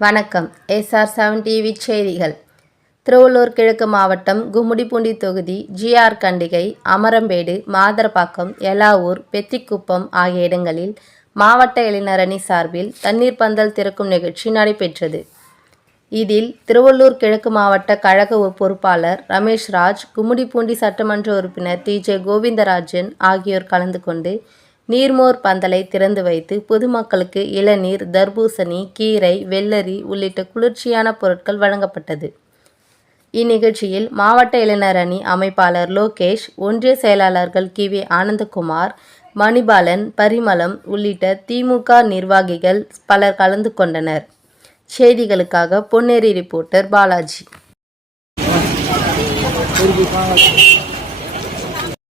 வணக்கம். SR seven TV செய்திகள். திருவள்ளூர் கிழக்கு மாவட்டம் கும்முடிப்பூண்டி தொகுதி ஜிஆர் கண்டிகை அமரம்பேடு மாதரப்பாக்கம் எலாவூர் பெத்திக்குப்பம் ஆகிய இடங்களில் மாவட்ட இளைஞரணி சார்பில் தண்ணீர் பந்தல் திறக்கும் நிகழ்ச்சி நடைபெற்றது. இதில் திருவள்ளூர் கிழக்கு மாவட்ட கழக பொறுப்பாளர் ரமேஷ் ராஜ் சட்டமன்ற உறுப்பினர் டி ஜே கோவிந்தராஜன் ஆகியோர் கலந்து கொண்டு நீர்மோர் பந்தலை திறந்து வைத்து பொதுமக்களுக்கு இளநீர் தர்பூசணி கீரை வெள்ளரி உள்ளிட்ட குளிர்ச்சியான பொருட்கள் வழங்கப்பட்டது. இந்நிகழ்ச்சியில் மாவட்ட இளைஞர் அணி அமைப்பாளர் லோகேஷ் ஒன்றிய செயலாளர்கள் கி. வி. ஆனந்தகுமார் மணிபாலன் பரிமளம் உள்ளிட்ட திமுக நிர்வாகிகள் பலர் கலந்து கொண்டனர். செய்திகளுக்காக Ponneri reporter Balaji.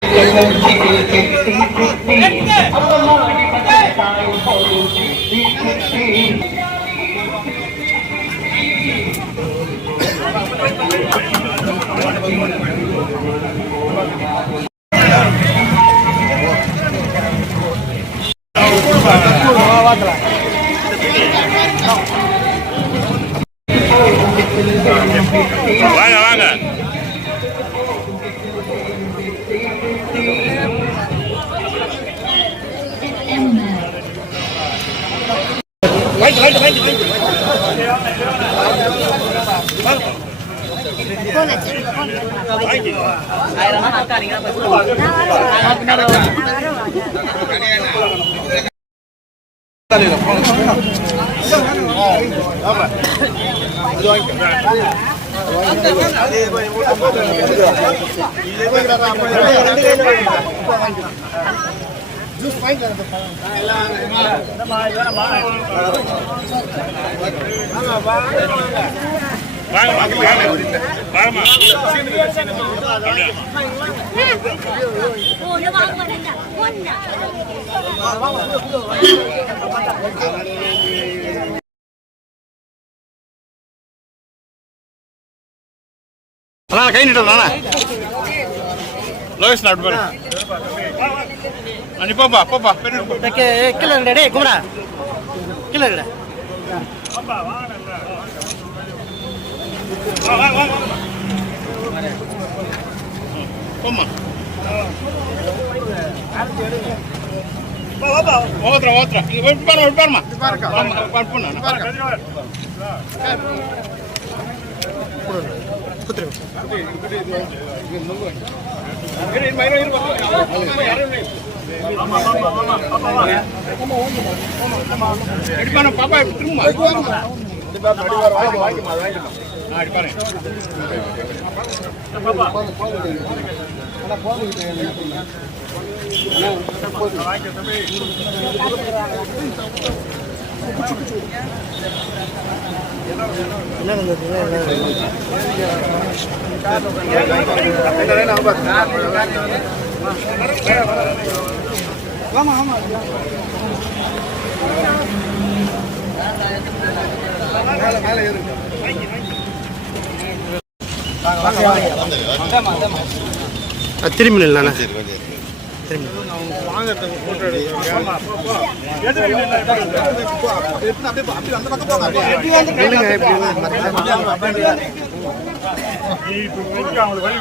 Thank you. வாங்க வாங்க வாங்க வாங்கம்மா அப்படியா? ஒன்று ஜூஸ் மாட்டேங்க கை அண்ணா. லோகேஷ் அப்படி பாரு அண்ணி போப்பா போப்பா பெரிய போ. கீழே டேய் குமரா. கீழே இருக்கடா வா, வா, வா, வா. போம்மா ஓத்துறா ஓத்துறா இது வெட்டு பாருமா வெட்டு பாருமா ஆமா, பாரு, பொண்ணு, அண்ணா. இரு, இரு, இரு, ஆமா ஆமா. மேல மேல இருக்கு திரும்பி நில்லாண்ணா திரும்பி அவங்களுக்கு